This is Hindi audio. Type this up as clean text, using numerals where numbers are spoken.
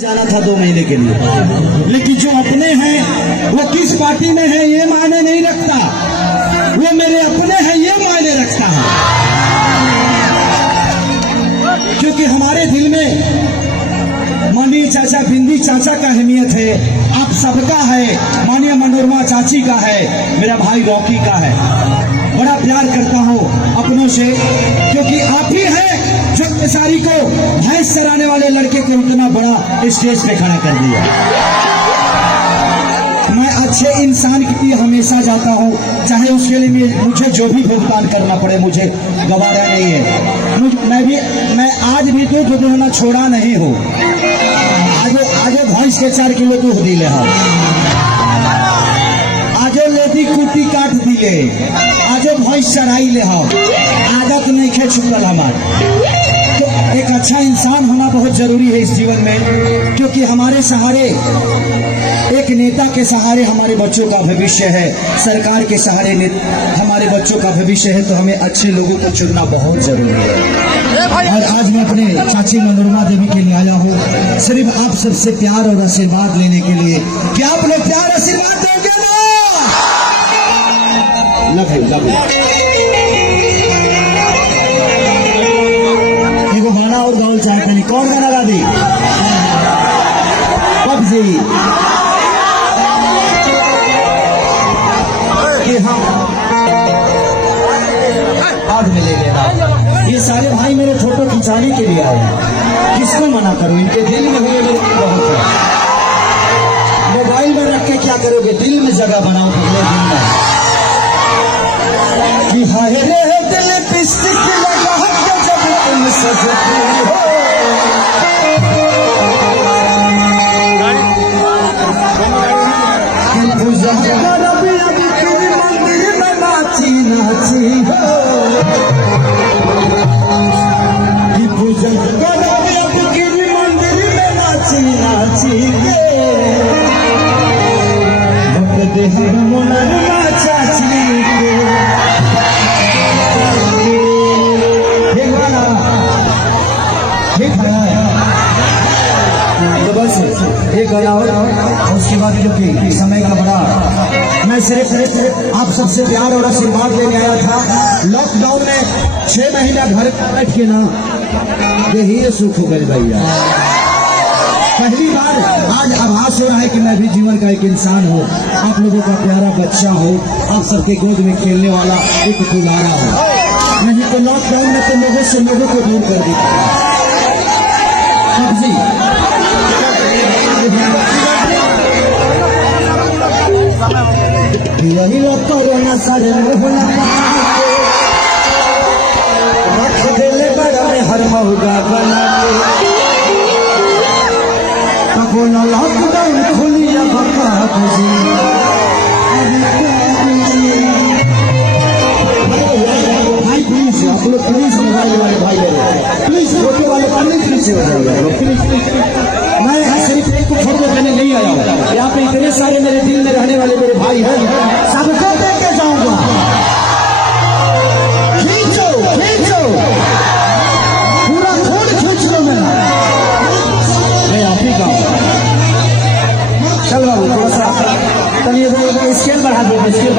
जाना था 2 महीने के लिए, लेकिन जो अपने हैं वो किस पार्टी में है ये मायने नहीं रखता, वो मेरे अपने हैं ये मायने रखता है। क्योंकि हमारे दिल में मनी चाचा बिंदी चाचा का अहमियत है, आप सबका है, माननीय मनोरमा चाची का है, मेरा भाई रॉकी का है। बड़ा प्यार करता हूँ अपनों से, क्योंकि आप ही हैं जो केसारी को भैंस चराने वाले लड़के को इतना बड़ा स्टेज पे खड़ा कर दिया। मैं अच्छे इंसान के लिए हमेशा जाता हूँ, चाहे उसके लिए मुझे जो भी भुगतान करना पड़े, मुझे गवारा नहीं है। मैं आज भी दूध दूहना छोड़ा नहीं हूँ। आगे भैंस के 4 किलो दूध दिले हम, आजो लेदी कुटी काट दिले, आजो भैंस चराई ले हम, आदत नहीं खे छुटल हमार। तो एक अच्छा इंसान होना बहुत जरूरी है इस जीवन में, क्योंकि हमारे सहारे, एक नेता के सहारे हमारे बच्चों का भविष्य है, सरकार के सहारे हमारे बच्चों का भविष्य है। तो हमें अच्छे लोगों को चुनना बहुत जरूरी है। और आज मैं अपने चाची मनोरमा देवी के लिए आया हूँ, सिर्फ आप सबसे प्यार और आशीर्वाद लेने के लिए। क्या आप लोग प्यार आशीर्वाद दोगे ना? Love you. एगो गाना और गाओ चाहे पहले, कौन गाना गा दी? पबजी कि हम आग में ले लेना। ये सारे भाई मेरे फोटो खिंचाने के लिए आए, किसको मना करूं? इनके दिल में हुए मेरे बहुत है। मोबाइल में रख के क्या करोगे? दिल में जगह बनाओ अगले दिन में कि हाय रे दिल पिस्टिक लगा के जब तुम सजती हो, कि पूजा रबी रबी तेरे मंदिर में नाची नाची हो, कि पूजा रबी रबी तेरे मंदिर में नाची नाची के भक्त देह मनोरमा चाची के। तो बस एक गाना और उसके बाद जो कि समय का बड़ा, मैं सिर्फ आप सबसे प्यार और आशीर्वाद लेने आया था। लॉकडाउन में 6 महीना घर बैठ के ना यही सुख हो गए भैया। पहली बार आज आभास हो रहा है कि मैं भी जीवन का एक इंसान हूँ, आप लोगों का प्यारा बच्चा हूँ, आप सबके गोद में खेलने वाला एक दुलारा हूँ। नहीं तो लॉकडाउन में तो लोगों से लोगों को दूर कर दिया। जी यही लोग कोरोना सारे मोहना रख देले बड़ा में हर मौका बना के, कबो न लॉकडाउन खुलिया बका जी। भाई प्लीज आप लोग प्लीज मोबाइल वाले भाई प्लीज फोटो वाले प्लीज हो जाइए प्लीज। मैं यहाँ सिर्फ एक को फोटो करने नहीं आया हूँ, यहाँ पे इतने सारे मेरे दिल में रहने वाले मेरे भाई हैं, सबको देके जाऊंगा। खींचो खींचो पूरा खून खींच लो मेरा, मैं आप ही का। चलो बाबू थोड़ा सा स्केल बढ़ा दो, स्केल